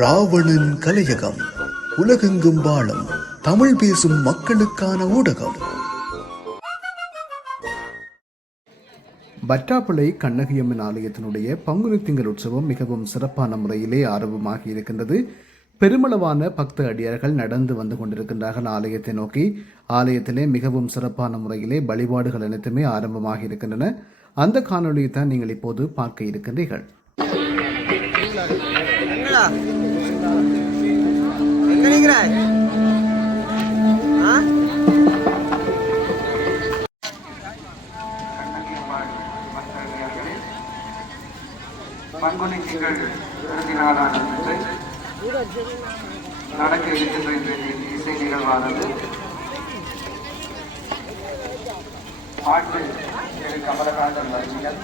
ராவணன் கலையகம், உலகெங்கும் வாழும் தமிழ் பேசும் மக்களுக்கான ஊடகம். வட்டாப்பிளை கண்ணகியம்மன் ஆலயத்தினுடைய பங்குனி திங்கள் உற்சவம் மிகவும் சிறப்பான முறையிலே ஆரம்பமாகி இருக்கின்றது. பெருமளவான பக்த அடியார்கள் நடந்து வந்து கொண்டிருக்கின்றார்கள் ஆலயத்தை நோக்கி. ஆலயத்திலே மிகவும் சிறப்பான முறையிலே வழிபாடுகள் அனைத்துமே ஆரம்பமாகி இருக்கின்றன. அந்த காணொலியை தான் நீங்கள் இப்போது பார்க்க இருக்கின்றீர்கள். பங்குனி திங்கள் இறுதி நாளான நடக்க இருக்கின்ற இந்த இசை நிகழ்வானது பாட்டு கமலகாந்தன் வரிகள்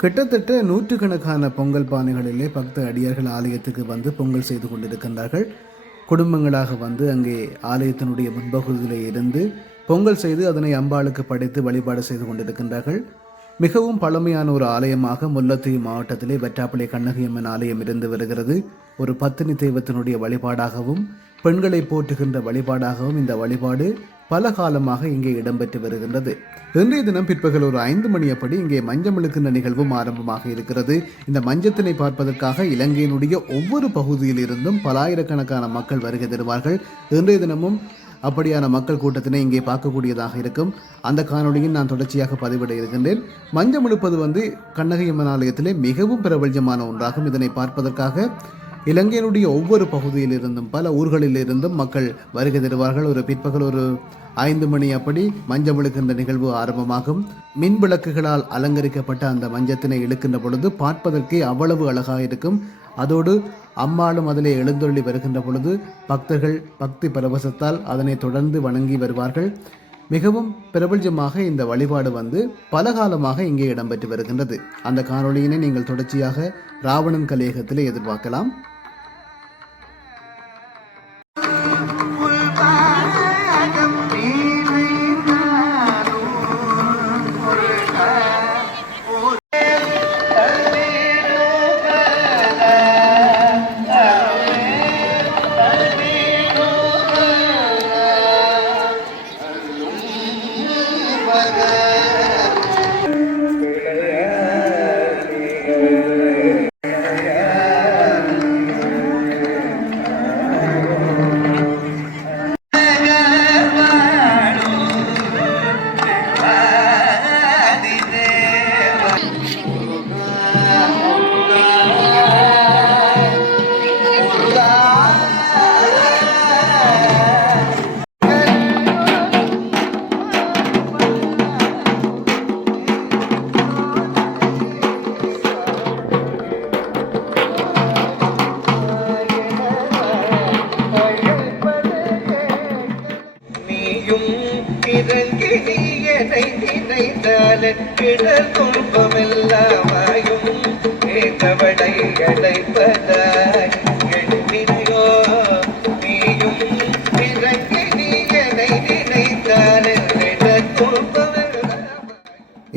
கிட்டத்தட்ட நூற்றுக்கணக்கான பொங்கல் பானைகளிலே பக்த அடியார்கள் ஆலயத்துக்கு வந்து பொங்கல் செய்து கொண்டிருக்கின்றார்கள். குடும்பங்களாக வந்து அங்கே ஆலயத்தினுடைய முன்பகுதியிலே இருந்து பொங்கல் செய்து அதனை அம்பாளுக்கு படைத்து வழிபாடு செய்து கொண்டிருக்கின்றார்கள். மிகவும் பழமையான ஒரு ஆலயமாக முல்லைத்தீவு மாவட்டத்திலே வட்டாப்பிளை கண்ணகியம்மன் ஆலயம் இருந்து வருகிறது. ஒரு பத்தினி தெய்வத்தினுடைய வழிபாடாகவும் பெண்களை போற்றுகின்ற வழிபாடாகவும் இந்த வழிபாடு பல காலமாக இங்கே இடம்பெற்று வருகின்றது. இன்றைய தினம் பிற்பகல் ஒரு 5 மணி அப்படி இங்கே மஞ்சம் இழுக்கின்ற நிகழ்வும் ஆரம்பமாக இருக்கிறது. இந்த மஞ்சத்தினை பார்ப்பதற்காக இலங்கையினுடைய ஒவ்வொரு பகுதியில் இருந்தும் பலாயிரக்கணக்கான மக்கள் வருகை தருவார்கள். இன்றைய தினமும் அப்படியான மக்கள் கூட்டத்தினை இங்கே பார்க்கக்கூடியதாக இருக்கும். அந்த காணொலியில் நான் தொடர்ச்சியாக பதிவிட இருக்கின்றேன். மஞ்சம் இழுப்பது கண்ணகியம்மன் ஆலயத்திலே மிகவும் பிரபல்யமான ஒன்றாகும். இதனை பார்ப்பதற்காக இலங்கையினுடைய ஒவ்வொரு பகுதியில் இருந்தும் பல ஊர்களில் இருந்தும் மக்கள் வருகை தருவார்கள். ஒரு பிற்பகல் ஒரு 5 மணி அப்படி மஞ்சம் இழுக்கின்ற நிகழ்வு ஆரம்பமாகும். மின் விளக்குகளால் அலங்கரிக்கப்பட்ட அந்த மஞ்சத்தினை இழுக்கின்ற பொழுது பார்ப்பதற்கே அவ்வளவு அழகாக இருக்கும். அதோடு அம்மாளும் அதிலே எழுந்தொள்ளி வருகின்ற பொழுது பக்தர்கள் பக்தி பரவசத்தால் அதனை தொடர்ந்து வணங்கி வருவார்கள். மிகவும் பிரபல்யமாக இந்த வழிபாடு பல காலமாக இங்கே இடம்பெற்று வருகின்றது. அந்த காணொலியினை நீங்கள் தொடர்ச்சியாக ராவணன் கலையகத்திலே எதிர்பார்க்கலாம்.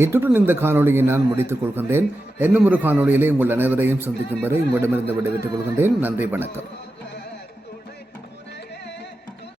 இத்துடன் இந்த காணொலியை நான் முடித்துக் கொள்கின்றேன். இன்னும் ஒரு காணொலியிலே உங்கள் அனைவரையும் சந்திக்கும் வரை உங்களிடமிருந்து விடைபெற்றுக் கொள்கின்றேன். நன்றி, வணக்கம்.